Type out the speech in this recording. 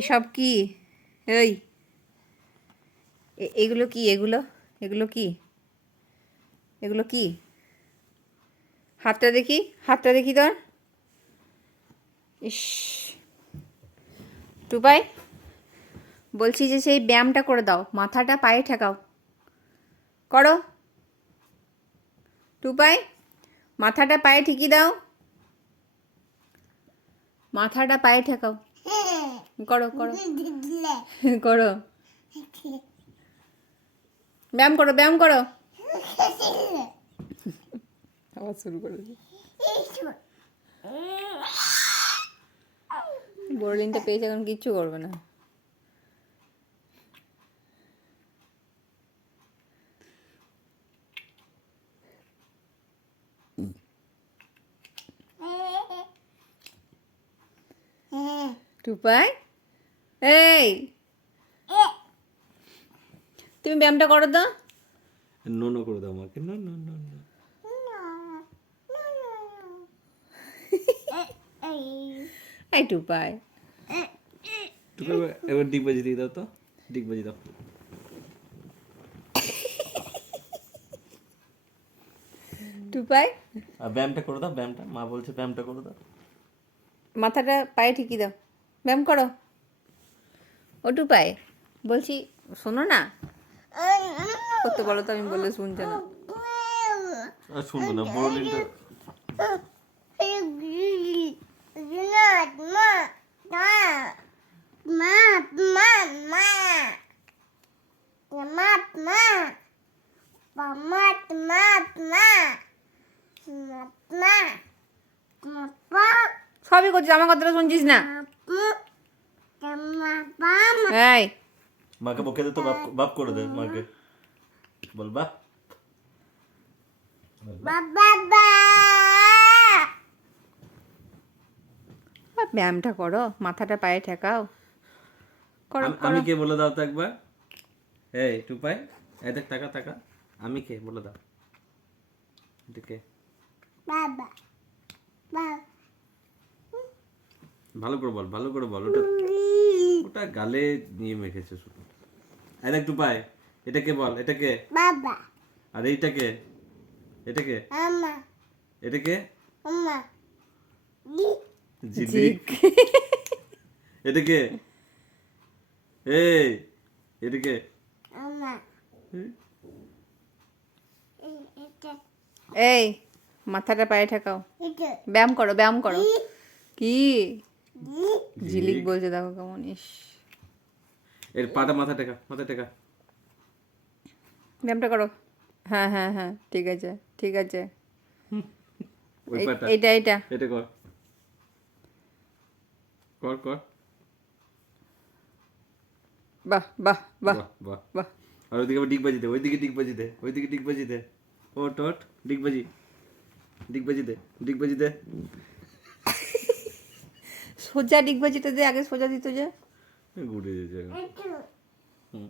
এসব কি? এই এগুলো কি? এগুলো এগুলো কি? এগুলো কি? হাতটা দেখি, হাতটা দেখি তোর। ইস, টুপাই বলছি যে সেই ব্যায়ামটা করে দাও, মাথাটা পায়ে ঠেকাও, করো। টুপাই মাথাটা পায়ে ঠিকিয়ে দাও, মাথাটা পায়ে ঠেকাও, করো করো করো, ব্যায়াম করো, ব্যায়াম করো। আবার শুরু করেছি। বোরলিনটা পেয়েছে, এখন কিচ্ছু করবে না। টুপাই এই তুমি ব্যায়ামটা করো তো। নো নো করে দাও আমাকে, নো নো নো নো। এই টুপাই, তুমি এবার ডিগবাজি দিয়ে দাও তো, ডিগবাজি দাও। টুপাই আর ব্যায়ামটা করে দাও, ব্যায়ামটা মা বলছে ব্যায়ামটা করে দাও। মাথাটা পায়ে ঠিকিয়ে দাও, ব্যায়াম করো। ও টুপাই বলছি শোনো না, করতে বলো তো, আমি বললে শুনছে না। আর শুনবো না, বোরলিনটা সবই করছিস, আমার কথাটা শুনছিস না। এই মাকে বকে দে তো, বাপ বাপ করে দে মাকে, বল বাপ। ব্যায়ামটা করো, মাথাটা পায়ে ঠেকাও, করো আমি করো। কে বলে দাও তো একবার। এই টুপাই, এই দেখ, টাকা টাকা, আমি কে বলে দাও। এটা কে? ভালো করে বল, ভালো করে বল। ওটা ওটা গালে নিয়ে মেখেছে শুধু। এই দেখ টুপাই, এটা কে বল, এটা কে? আর এইটা কে? এটা কে? এটা কে? জিলিক। এটা কে? এই এটা কে? এই মাথাটা পায়ে ঠেকাও, ব্যায়াম করো, ব্যায়াম করো। কি ঝিলিক বলছে, দেখো কেমন। ইস, এর পাটা মাথা টেকা, মাথা টেকা। ব্যায়ামটা করো। হ্যাঁ হ্যাঁ হ্যাঁ, ঠিক আছে ঠিক আছে। ওই পাটা, এইটা এইটা এটা কর, কর কর। বাহ বাহ বাহ বাহ বাহ। বাহ। আর ওইদিকে আবার ডিগবাজি দে, ওইদিকে ডিগবাজি দে, ওইদিকে ডিগবাজি দে। ওট ওট, ডিগবাজি, ডিগবাজি দে, ডিগবাজি দে। সোজা ডিগবাজিটা দে, আগে সোজা দিত যে। ঘুরে যেছে। হুম।